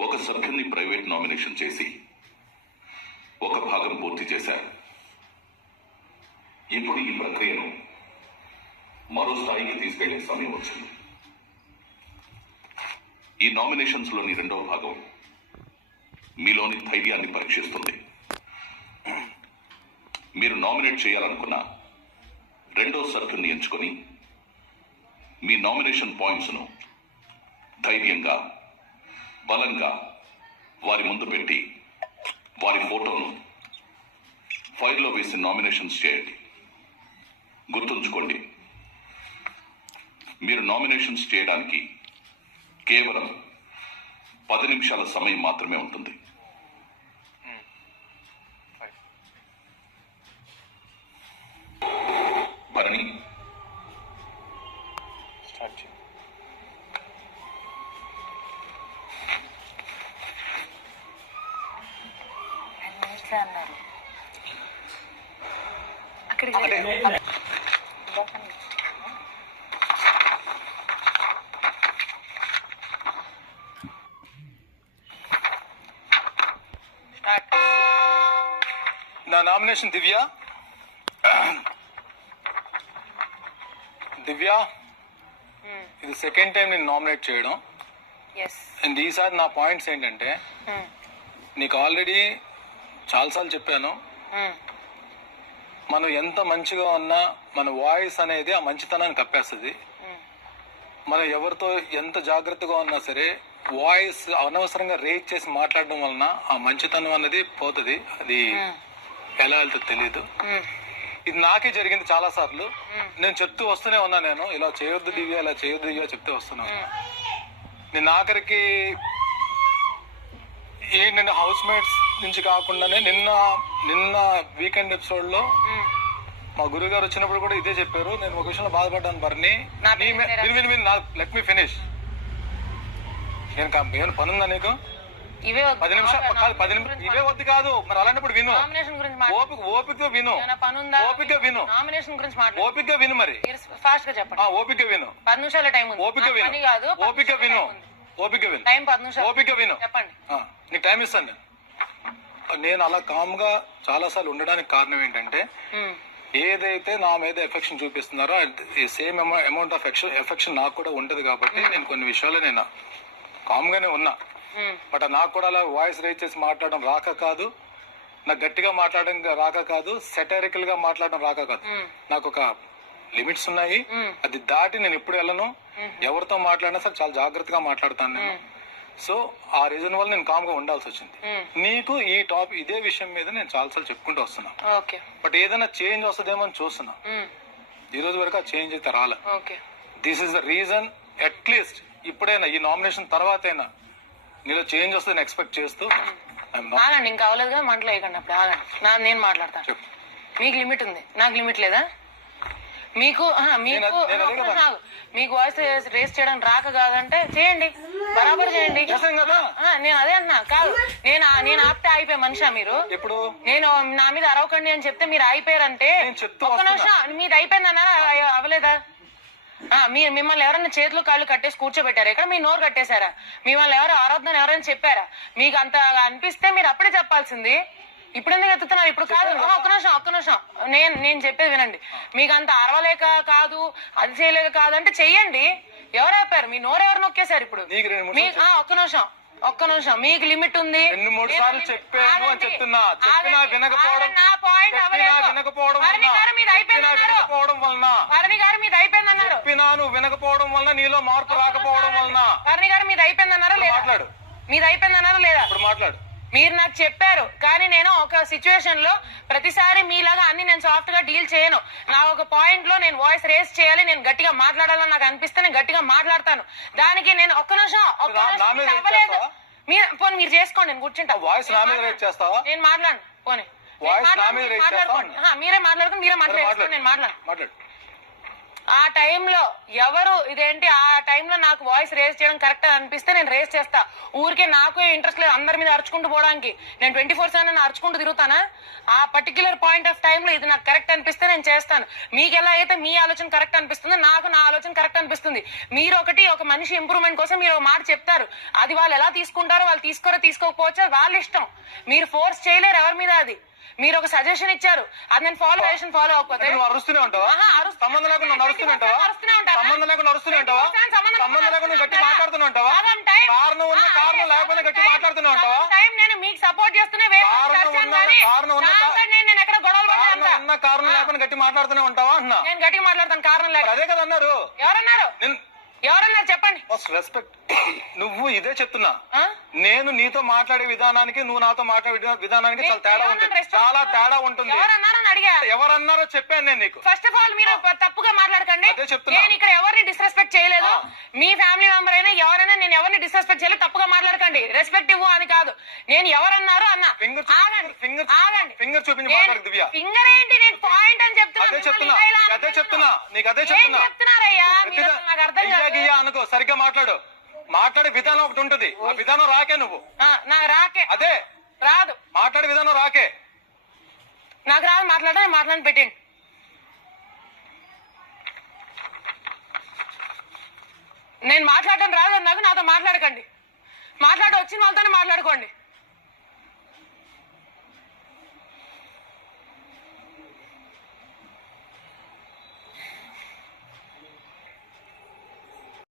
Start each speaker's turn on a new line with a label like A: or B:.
A: ఒక సభ్యుల్ని private nomination చేసి ఒక భాగం పూర్తి చేశారు. ఇప్పుడు ఈ ప్రక్రియను మరో స్థాయికి తీసుకెళ్ళే సమయం వచ్చింది. ఈ నామినేషన్స్లోని రెండవ భాగం మీలోని ధైర్యాన్ని పరీక్షిస్తుంది. మీరు నామినేట్ చేయాలనుకున్న రెండో సర్కిల్ని ఎంచుకొని మీ నామినేషన్ పాయింట్స్ను ధైర్యంగా బలంగా వారి ముందు పెట్టి వారి ఫోటోను ఫైల్లో వేసి నామినేషన్స్ చేయండి. గుర్తుంచుకోండి మీరు నామినేషన్స్ చేయడానికి కేవలం పది నిమిషాల సమయం మాత్రమే ఉంటుంది.
B: అన్నారు అక్కడికి
C: నా నామినేషన్ దివ్య. దివ్య. ఇది సెకండ్ టైం నేను నామినేట్ చేయడం. అండ్ ఈసారి నా పాయింట్స్ ఏంటంటే నీకు ఆల్రెడీ చాలాసార్లు చెప్పాను. మనం ఎంత మంచిగా ఉన్నా మన వాయిస్ అనేది ఆ మంచితనాన్ని కప్పేస్తుంది. మనం ఎవరితో ఎంత జాగ్రత్తగా ఉన్నా సరే వాయిస్ అనవసరంగా రేజ్ చేసి మాట్లాడడం వలన ఆ మంచితనం అనేది పోతుంది. అది ఎలా వెళ్తుందో తెలియదు ఇది నాకే జరిగింది చాలా సార్లు నేను చెప్తూ వస్తూనే ఉన్నా నేను. ఇలా చేయొద్దు దివ్య ఇలా చేయొద్దు దివ్య చెప్తూ వస్తున్నాను నేను ఆఖరికి ఈ నిన్న హౌస్ మేట్స్ నుంచి కాకుండానే నిన్న నిన్న వీకెండ్ ఎపిసోడ్లో మా గురువు గారు వచ్చినప్పుడు కూడా ఇదే చెప్పారు. నేను ఒక విషయంలో బాధపడ్డాను బర్ని లెట్ మీ ఫినిష్ నేను ఏమైనా పని ఉందా నీకు. పది నిమిషాలు కాదు పది నిమిషాలు ఇవే వద్దు కాదు. మరి అలాంటప్పుడు విను. ఓపిక ఓపిక విను. ఓపిక విను.
B: నామినేషన్ గురించి
C: ఓపిక విను మరి.
B: మీరు ఫాస్ట్గా చెప్పండి
C: ఓపిక విను.
B: పది నిమిషాల టైం
C: ఓపిక విను.
B: కాదు
C: ఓపిక విను. ఓపిక విను.
B: టైం పది నిమిషాలు.
C: ఓపిక విను.
B: చెప్పండి.
C: నీకు టైం ఇస్తాను నేను. నేను అలా కామ్గా చాలా సార్లు ఉండడానికి కారణం ఏంటంటే ఏదైతే నా మీద affection చూపిస్తున్నారో same amount of affection affection నాకు కూడా ఉంటది కాబట్టి నేను కొన్ని విషయాలు నేను కామ్ గానే ఉన్నా బట్ నాకు కూడా అలా వాయిస్ రేజ్ చేసి మాట్లాడడం రాక కాదు. నాకు గట్టిగా మాట్లాడడం రాక కాదు. సెటరికల్గా మాట్లాడడం రాక కాదు. నాకు ఒక లిమిట్స్ ఉన్నాయి. అది దాటి నేను ఎప్పుడు వెళ్ళను. ఎవరితో మాట్లాడినా సరే చాలా జాగ్రత్తగా మాట్లాడతాను నేను. సో ఆ రీజన్ వల్ల నేను కామ్గా ఉండాల్సి వచ్చింది
B: ఉమ్.
C: నీకు ఈ టాప్ ఇదే విషయం మీద నేను చాలాసార్లు చెప్పుకుంటూ వస్తున్నా.
B: ఓకే.
C: బట్ ఏదైనా చేంజ్ వస్తుందేమో అని చూస్తున్నా.
B: ఉమ్,
C: ఈ రోజు వరకు ఆ చేంజ్ అయితే రాలే.
B: Okay.
C: This is the reason at least ఇప్పుడైనా ఈ నామినేషన్ తర్వాతైనా నీలో చేంజ్ వస్తుందని ఎక్స్పెక్ట్ చేస్తూ
B: ఆగండి ఇంకా అవ్వలేదుగా మంటలు వేయకండి అప్పుడు ఆగండి. నేను మాట్లాడతాను. మీకు లిమిట్ ఉంది. నాకు లిమిట్ లేదా? మీకు మీకు. మీకు వాయిస్ రేస్ చేయడం రాక కాదంటే చేయండి. బరాబర్ చేయండి. నేను అదే అన్నా కాదు. నేను నేను ఆపితే అయిపోయే మనిషా మీరు?
C: ఇప్పుడు
B: నేను నా మీద అరవకండి అని చెప్తే మీరు అయిపోయారంటే ఒక్క. నిమిషం మీది అయిపోయిందన్నారా అవ్వలేదా? ఆ, మీరు మిమ్మల్ని ఎవరైనా చేతులు కాళ్ళు కట్టేసి కూర్చోబెట్టారా? ఇక్కడ మీ నోరు కట్టేశారా? మిమ్మల్ని ఎవరు ఆరాధన ఎవరైనా చెప్పారా? మీకు అంత అనిపిస్తే మీరు అప్పుడే చెప్పాల్సింది. ఇప్పుడు ఎందుకు ఎత్తుతున్నారు? ఇప్పుడు కాదు. ఒక్క నిమిషం ఒక్క నిమిషం. నేను నేను చెప్పేది వినండి. మీకు అంత అరవలేక కాదు అది చేయలేక కాదు అంటే చెయ్యండి. ఎవరు ఆపారు? మీ నోరు ఎవరు నొక్కేశారు ఇప్పుడు? మీ ఒక్క నిమిషం ఒక్క నిమిషం. మీకు లిమిట్ ఉంది.
C: రెండు మూడు సార్లు చెప్పాను అని చెప్తున్నా. చెప్పినా వినకపోవడం
B: నా పాయింట్
C: చెప్పినా వినకపోవడం
B: భరణి గారు మీది అయిపోయిందన్నారు
C: వినకపోవడం వలన
B: భరణి గారు మీది అయిపోయిందన్నారు
C: చెప్పినా నువ్వు వినకపోవడం వలన నీలో మార్పు రాకపోవడం వలన
B: భరణి గారు మీది అయిపోయిందన్నారా లేదా?
C: మాట్లాడు.
B: మీది అయిపోయిందన్నారా లేదా?
C: ఇప్పుడు మాట్లాడు.
B: మీరు నాకు చెప్పారు కానీ నేను ఒక సిచ్యువేషన్లో ప్రతిసారి మీలాగా అన్ని నేను సాఫ్ట్గా డీల్ చేయను. నా ఒక పాయింట్లో నేను వాయిస్ రేస్ చేయాలి నేను గట్టిగా మాట్లాడాలని నాకు అనిపిస్తే నేను గట్టిగా మాట్లాడతాను. దానికి నేను ఒక్క నిమిషం ఒక్క మీరు అవ్వలేదు పోనీ మీరు చేసుకోండి నేను కూర్చుంటా.
C: వాయిస్ నా
B: నేను
C: మీద
B: మాట్లాడను.
C: రేట్ చేస్తావా?
B: నేను మాట్లాడు పోనీ.
C: వాయిస్ నా మీద
B: మీరు
C: రేట్
B: మాట్లాడుకోండి.
C: చేస్తావా?
B: ఆ, మీరే మాట్లాడుకుని మీరే మాట్లాడుకోండి
C: మాట్లాడు.
B: నేను మాట్లాడు
C: మాట్లాడు.
B: ఆ టైంలో ఎవరు ఇదేంటి ఆ టైంలో నాకు వాయిస్ రేస్ చేయడం కరెక్ట్ అనిపిస్తే నేను రేస్ చేస్తా. ఊరికే నాకు ఇంట్రెస్ట్ లేదు అందరి మీద అరుచుకుంటూ పోవడానికి. నేను ట్వంటీ ఫోర్ సెవెన్ అరుచుకుంటూ తిరుగుతానా? ఆ పర్టికులర్ పాయింట్ ఆఫ్ టైంలో ఇది నాకు కరెక్ట్ అనిపిస్తే నేను చేస్తాను. మీకు ఎలా అయితే మీ ఆలోచన కరెక్ట్ అనిపిస్తుందో నాకు నా ఆలోచన కరెక్ట్ అనిపిస్తుంది. మీరు ఒకటి ఒక మనిషి ఇంప్రూవ్మెంట్ కోసం మీరు ఒక మాట చెప్తారు. అది వాళ్ళు ఎలా తీసుకుంటారో వాళ్ళు తీసుకోరో తీసుకోకపోవచ్చు? అది వాళ్ళ ఇష్టం. మీరు ఫోర్స్ చేయలేరు ఎవరి మీద అది. మీరు ఒక సజెషన్ ఇచ్చారు. అది నేను ఫాలో సజెషన్ ఫాలో అవ్వకపోతే.
C: నువ్వు అరుస్తూనే ఉంటావా? సంబంధం లేకుండా నువ్వు అరుస్తూనే ఉంటావా? సంబంధం లేకుండా అరుస్తూనే ఉంటావా?
B: సంబంధం
C: లేకుండా గట్టి? మాట్లాడుతూనే ఉంటావా. కారణం ఉన్న కారణం
B: సగం
C: గట్టి. మాట్లాడుతూనే ఉంటావా?
B: టైం నేను మీకు సపోర్ట్ చేస్తూనే
C: కారణం ఉన్న-
B: నేను ఎక్కడ గొడవలు
C: కారణం. ఉన్న కారణం లేకుండా గట్టి మాట్లాడుతూనే ఉంటావా అన్నా
B: నేను గట్టిగా మాట్లాడతాను కారణం లేక
C: అదే కదా అన్నారు
B: ఎవరన్నారు?
C: నేను
B: ఎవరన్నారు చెప్పండి.
C: రెస్పెక్ట్ నువ్వు ఇదే చెప్తున్నా? నేను నీతో మాట్లాడే విధానానికి నువ్వు నాతో మాట్లాడే విధా- విధానానికి చాలా తేడా ఉంటుంది? చాలా తేడా ఉంటుంది. ఎవరన్నారో చెప్పాను నేను నీకు.
B: ఫస్ట్ ఆఫ్ ఆల్ మీరు తప్పుగా మాట్లాడకండి. నేను ఇక్కడ ఎవరిని డిస్రెస్పెక్ట్ చేయలేదు.
C: ఆ.
B: మీ ఫ్యామిలీ మెంబర్ అయినా ఎవరైనా నేను ఎవరిని డిస్రెస్పెక్ట్ చేయలేదు. తప్పుగా మాట్లాడకండి. రెస్పెక్ట్ ఇవ్వు అని కాదు. నేను ఎవరన్నారో అన్న.
C: ఫింగర్ ఫింగర్
B: ఆగండి.
C: ఫింగర్ చూపించి దివ్య.
B: ఫింగర్ ఏంటి? నేను పాయింట్ అని చెప్తున్నా.
C: అదే చెప్తున్నా. నీకు అదే చెప్తున్నా? అనుకో సరిగ్గా మాట్లాడు. మాట్లాడే విధానం ఒకటి ఉంటది. ఆ విధానం రాకే నువ్వు.
B: నాకు రాకే.
C: అదే.
B: రాదు.
C: మాట్లాడే విధానం రాకే.
B: నాకు రాదు మాట్లాడడం మాట్లాడి పెట్టండి. నేను మాట్లాడడం రాదు నాకు నాతో మాట్లాడకండి. మాట్లాడి వచ్చిన వాళ్ళతోనే మాట్లాడుకోండి.